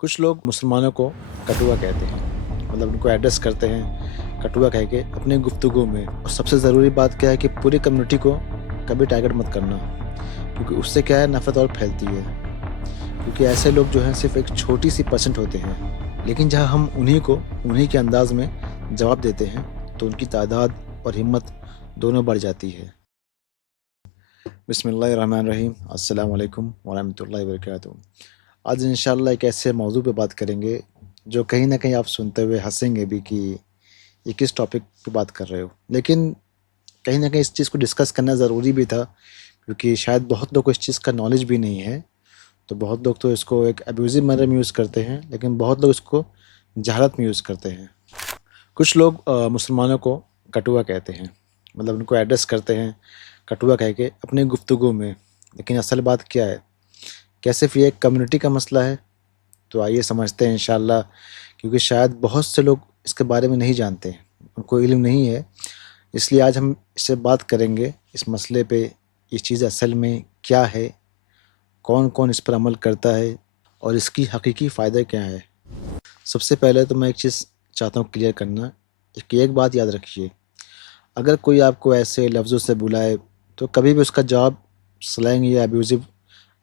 کچھ لوگ مسلمانوں کو کٹوا کہتے ہیں، مطلب ان کو ایڈریس کرتے ہیں کٹوا کہہ کے اپنے گفتگو میں. اور سب سے ضروری بات کیا ہے کہ پوری کمیونٹی کو کبھی ٹارگٹ مت کرنا، کیونکہ اس سے کیا ہے نفرت اور پھیلتی ہے. کیونکہ ایسے لوگ جو ہیں صرف ایک چھوٹی سی پرسنٹ ہوتے ہیں، لیکن جہاں ہم انہی کے انداز میں جواب دیتے ہیں تو ان کی تعداد اور ہمت دونوں بڑھ جاتی ہے. بسم اللہ الرحمن الرحیم. السلام علیکم ورحمۃ اللہ وبرکاتہ. آج انشاءاللہ ایک ایسے موضوع پہ بات کریں گے جو کہیں نہ کہیں آپ سنتے ہوئے ہنسیں گے بھی کہ یہ کس ٹاپک پہ بات کر رہے ہو، لیکن کہیں نہ کہیں اس چیز کو ڈسکس کرنا ضروری بھی تھا، کیونکہ شاید بہت لوگ کو اس چیز کا نالج بھی نہیں ہے. تو بہت لوگ تو اس کو ایک ابیوزو مینر میں یوز کرتے ہیں، لیکن بہت لوگ اس کو جہالت میں یوز کرتے ہیں. کچھ لوگ مسلمانوں کو کٹوا کہتے ہیں، مطلب ان کو ایڈریس کرتے ہیں کٹوا کہہ کے اپنے گفتگو میں، لیکن اصل بات کیا ہے؟ کیا صرف یہ ایک کمیونٹی کا مسئلہ ہے؟ تو آئیے سمجھتے ہیں انشاءاللہ، کیونکہ شاید بہت سے لوگ اس کے بارے میں نہیں جانتے، ان کو علم نہیں ہے. اس لیے آج ہم اس سے بات کریں گے اس مسئلے پہ، یہ چیز اصل میں کیا ہے، کون کون اس پر عمل کرتا ہے اور اس کی حقیقی فائدہ کیا ہے. سب سے پہلے تو میں ایک چیز چاہتا ہوں کلیئر کرنا کہ ایک بات یاد رکھیے، اگر کوئی آپ کو ایسے لفظوں سے بلائے تو کبھی بھی اس کا جواب سلینگ یا ابیوزو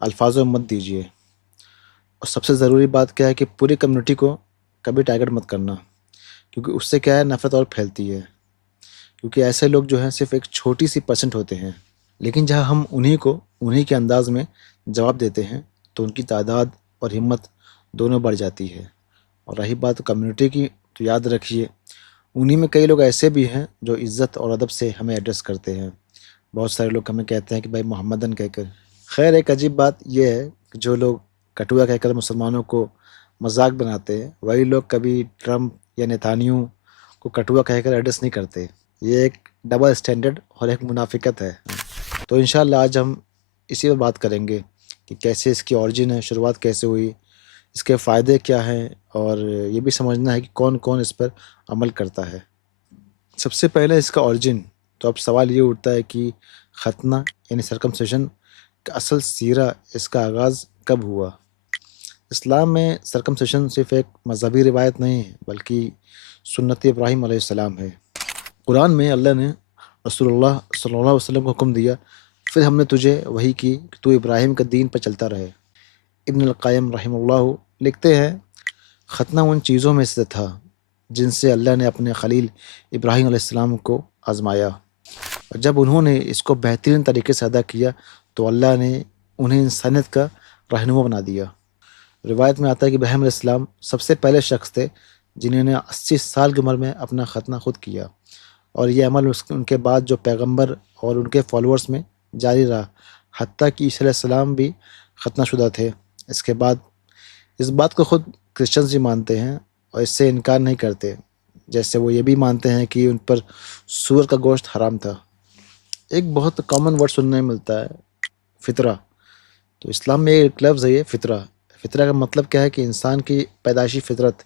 الفاظوں میں مت دیجیے. اور سب سے ضروری بات کیا ہے کہ پوری کمیونٹی کو کبھی ٹارگٹ مت کرنا، کیونکہ اس سے کیا ہے نفرت اور پھیلتی ہے. کیونکہ ایسے لوگ جو ہیں صرف ایک چھوٹی سی پرسنٹ ہوتے ہیں، لیکن جہاں ہم انہی کے انداز میں جواب دیتے ہیں تو ان کی تعداد اور ہمت دونوں بڑھ جاتی ہے. اور رہی بات کمیونٹی کی، تو یاد رکھیے انہی میں کئی لوگ ایسے بھی ہیں جو عزت اور ادب سے ہمیں ایڈریس کرتے ہیں. بہت سارے لوگ ہمیں کہتے ہیں کہ بھائی محمدن کہہ کر. خیر، ایک عجیب بات یہ ہے کہ جو لوگ کٹوا کہہ کر مسلمانوں کو مذاق بناتے ہیں، وہی لوگ کبھی ٹرمپ یا نیتانیاہو کو کٹوا کہہ کر ایڈریس نہیں کرتے. یہ ایک ڈبل اسٹینڈرڈ اور ایک منافقت ہے. تو انشاءاللہ آج ہم اسی پر بات کریں گے کہ کیسے اس کی اوریجن ہے، شروعات کیسے ہوئی، اس کے فائدے کیا ہیں، اور یہ بھی سمجھنا ہے کہ کون کون اس پر عمل کرتا ہے. سب سے پہلے اس کا اوریجن، تو اب سوال یہ اٹھتا ہے کہ ختنہ یعنی سرکمسیشن کا اصل سیرہ، اس کا آغاز کب ہوا؟ اسلام میں سرکمسیشن صرف ایک مذہبی روایت نہیں ہے، بلکہ سنت ابراہیم علیہ السلام ہے. قرآن میں اللہ نے رسول اللہ صلی اللہ علیہ وسلم کو حکم دیا، پھر ہم نے تجھے وحی کی کہ تو ابراہیم کا دین پر چلتا رہے. ابن القیم رحمہ اللہ لکھتے ہیں، ختنہ ان چیزوں میں سے تھا جن سے اللہ نے اپنے خلیل ابراہیم علیہ السلام کو آزمایا، اور جب انہوں نے اس کو بہترین طریقے سے ادا کیا تو اللہ نے انہیں انسانیت کا رہنما بنا دیا. روایت میں آتا ہے کہ ابراہیم علیہ السلام سب سے پہلے شخص تھے جنہوں نے 80 سال کی عمر میں اپنا ختنہ خود کیا، اور یہ عمل ان کے بعد جو پیغمبر اور ان کے فالوورز میں جاری رہا، حتیٰ کہ عیسیٰ علیہ السلام بھی ختنہ شدہ تھے. اس کے بعد اس بات کو خود کرسچنز بھی مانتے ہیں اور اس سے انکار نہیں کرتے، جیسے وہ یہ بھی مانتے ہیں کہ ان پر سور کا گوشت حرام تھا. ایک بہت کامن ورڈ سننے میں ملتا ہے، فطرہ. تو اسلام میں ایک لفظ ہے یہ فطرہ. فطرہ کا مطلب کیا ہے کہ انسان کی پیدائشی فطرت،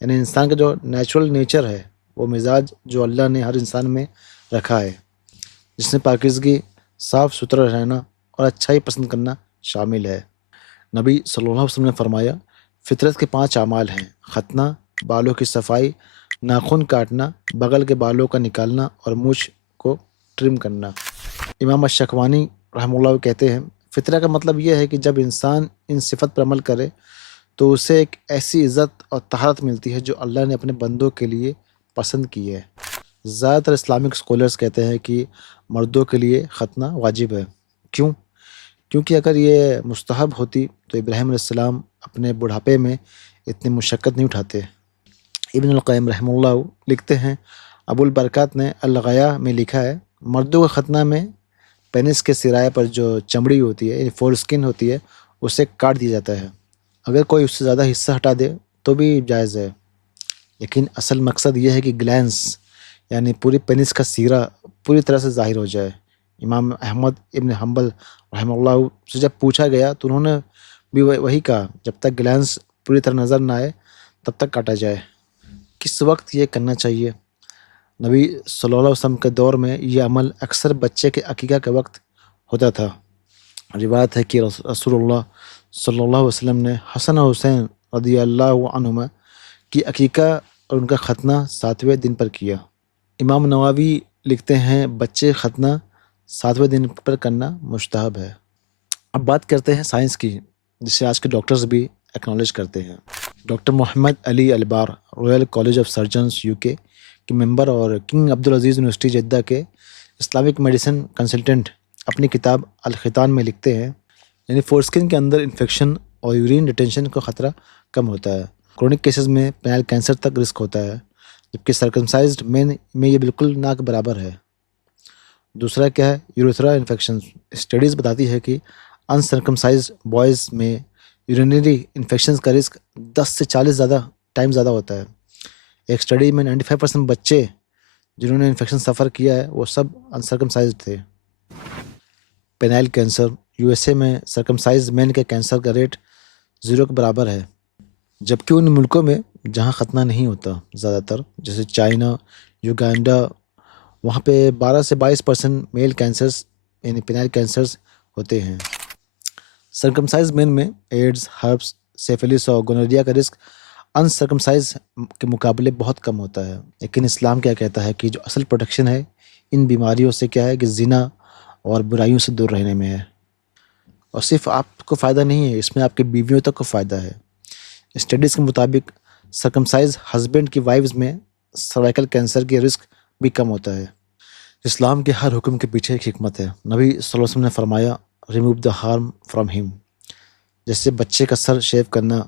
یعنی انسان کا جو نیچرل نیچر ہے، وہ مزاج جو اللہ نے ہر انسان میں رکھا ہے، جس میں پاکیزگی، صاف ستھرا رہنا اور اچھائی پسند کرنا شامل ہے. نبی صلی اللہ علیہ وسلم نے فرمایا، فطرت کے 5 اعمال ہیں: ختنہ، بالوں کی صفائی، ناخن کاٹنا، بغل کے بالوں کا نکالنا اور مونچھ کو ٹرم کرنا. امام الشکوانی رحمہ اللہ کہتے ہیں، فطرہ کا مطلب یہ ہے کہ جب انسان ان صفت پر عمل کرے تو اسے ایک ایسی عزت اور طہارت ملتی ہے جو اللہ نے اپنے بندوں کے لیے پسند کی ہے. زیادہ تر اسلامک اسکالرز کہتے ہیں کہ مردوں کے لیے ختنہ واجب ہے. کیوں؟ کیونکہ اگر یہ مستحب ہوتی تو ابراہیم علیہ السلام اپنے بڑھاپے میں اتنی مشقت نہیں اٹھاتے. ابن القیم رحمہ اللہ لکھتے ہیں، ابو البرکات نے الغیا میں لکھا ہے، مردوں کا ختنہ میں پینس کے سرائے پر جو چمڑی ہوتی ہے، فور سکن ہوتی ہے، اسے کاٹ دیا جاتا ہے. اگر کوئی اس سے زیادہ حصہ ہٹا دے تو بھی جائز ہے، لیکن اصل مقصد یہ ہے کہ گلینس یعنی پوری پینس کا سیرہ پوری طرح سے ظاہر ہو جائے. امام احمد ابن حنبل رحمہ اللہ سے جب پوچھا گیا تو انہوں نے بھی وہی کہا، جب تک گلینس پوری طرح نظر نہ آئے تب تک کاٹا جائے. کس وقت یہ کرنا چاہیے؟ نبی صلی اللہ علیہ وسلم کے دور میں یہ عمل اکثر بچے کے عقیقہ کے وقت ہوتا تھا. روایت ہے کہ رسول اللہ صلی اللہ علیہ وسلم نے حسن اور حسین رضی اللہ عنہما کی عقیقہ اور ان کا ختنہ 7ویں دن پر کیا۔ امام نووی لکھتے ہیں بچے ختنہ 7ویں دن پر کرنا مستحب ہے۔ اب بات کرتے ہیں سائنس کی، جسے آج کے ڈاکٹرز بھی ایکنالج کرتے ہیں۔ Doctor Muhammad Ali Albar royal college of surgeons UK کے ممبر اور کنگ عبدالعزیز یونیورسٹی جدہ کے اسلامک میڈیسن کنسلٹنٹ اپنی کتاب الختان میں لکھتے ہیں یعنی فورسکن کے اندر انفیکشن اور یورین ریٹینشن کا خطرہ کم ہوتا ہے۔ کرونک کیسز میں پینائل کینسر تک رسک ہوتا ہے، جبکہ سرکمسائزڈ مین میں یہ بالکل نہ کے برابر ہے۔ دوسرا کیا ہے؟ یوریتھرا انفیکشن۔ اسٹڈیز بتاتی ہے کہ انسرکمسائزڈ بوائز میں یورینری انفیکشنز کا رسک 10 سے 40 ٹائم زیادہ ہوتا ہے۔ ایک اسٹڈی میں 95% بچے جنہوں نے انفیکشن سفر کیا ہے وہ سب انسرکمسائزڈ تھے۔ پینائل کینسر USA میں سرکمسائزڈ مین کے کینسر کا ریٹ 0 کے برابر ہے، جبکہ ان ملکوں میں جہاں ختنہ نہیں ہوتا زیادہ تر جیسے چائنا، یوگانڈا، وہاں پہ 12 سے 22% میل کینسرز یعنی پینائل کینسرز ہوتے ہیں۔ سرکمسائز مین میں ایڈز، ہرپس، سیفلس اور گونوریا کا رسک انسرکمسائز کے مقابلے بہت کم ہوتا ہے۔ لیکن اسلام کیا کہتا ہے کہ جو اصل پروٹیکشن ہے ان بیماریوں سے کیا ہے کہ زنا اور برائیوں سے دور رہنے میں ہے، اور صرف آپ کو فائدہ نہیں ہے، اس میں آپ کی بیویوں تک کو فائدہ ہے۔ اسٹڈیز کے مطابق سرکمسائز ہسبینڈ کی وائفز میں سروائکل کینسر کی رسک بھی کم ہوتا ہے۔ اسلام کے ہر حکم کے پیچھے ایک حکمت ہے۔ نبی صلی اللہ علیہ وسلم نے فرمایا ریموو دا ہارم فرام ہم، جیسے بچے کا سر شیو کرنا،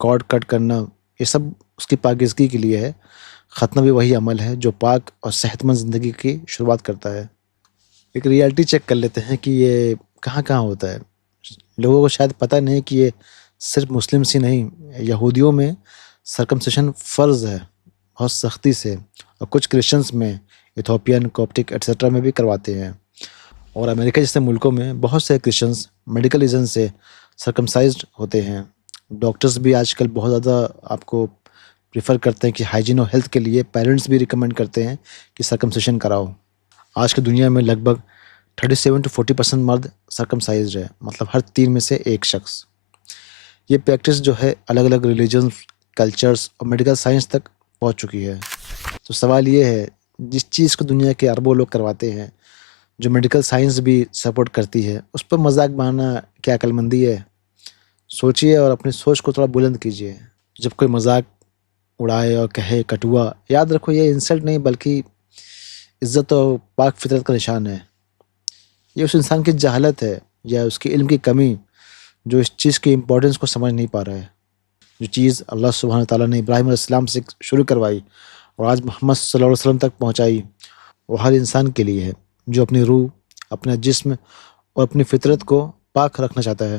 کارڈ کٹ کرنا، یہ سب اس کی پاکیزگی کے لیے ہے۔ ختنہ بھی وہی عمل ہے جو پاک اور صحت مند زندگی کی شروعات کرتا ہے۔ ایک ریالٹی چیک کر لیتے ہیں کہ یہ کہاں کہاں ہوتا ہے۔ لوگوں کو شاید پتہ نہیں کہ یہ صرف مسلم سے نہیں، یہودیوں میں سرکمسیشن فرض ہے بہت سختی سے، اور کچھ کرسچنز میں ایتھوپین، کوپٹک ایٹسٹرا میں بھی کرواتے ہیں، اور امریکہ جیسے ملکوں میں بہت سے کرسچنز میڈیکل ریزن سے سرکمسائزڈ ہوتے ہیں۔ ڈاکٹرز بھی آج کل بہت زیادہ آپ کو پریفر کرتے ہیں کہ ہائیجین اور ہیلتھ کے لیے پیرنٹس بھی ریکمینڈ کرتے ہیں کہ سرکمسیشن کراؤ۔ آج کی دنیا میں لگ بھگ 37 to 40% مرد سرکمسائزڈ ہے، مطلب ہر 3 میں سے ایک شخص۔ یہ پریکٹس جو ہے الگ الگ ریلیجنز، کلچرز اور میڈیکل سائنس تک پہنچ چکی ہے۔ تو سوال یہ ہے، جس چیز کو دنیا کے اربوں لوگ کرواتے ہیں، جو میڈیکل سائنس بھی سپورٹ کرتی ہے، اس پر مذاق بنانا کیا عقل مندی ہے؟ سوچئے اور اپنی سوچ کو تھوڑا بلند کیجئے۔ جب کوئی مذاق اڑائے اور کہے کٹوا، یاد رکھو یہ انسلٹ نہیں بلکہ عزت اور پاک فطرت کا نشان ہے۔ یہ اس انسان کی جہالت ہے یا اس کی علم کی کمی جو اس چیز کی امپورٹنس کو سمجھ نہیں پا رہا ہے۔ جو چیز اللہ سبحانہ تعالیٰ نے ابراہیم علیہ السلام سے شروع کروائی اور آج محمد صلی اللہ علیہ وسلم تک پہنچائی، وہ ہر انسان کے لیے ہے جو اپنی روح، اپنا جسم اور اپنی فطرت کو پاک رکھنا چاہتا ہے۔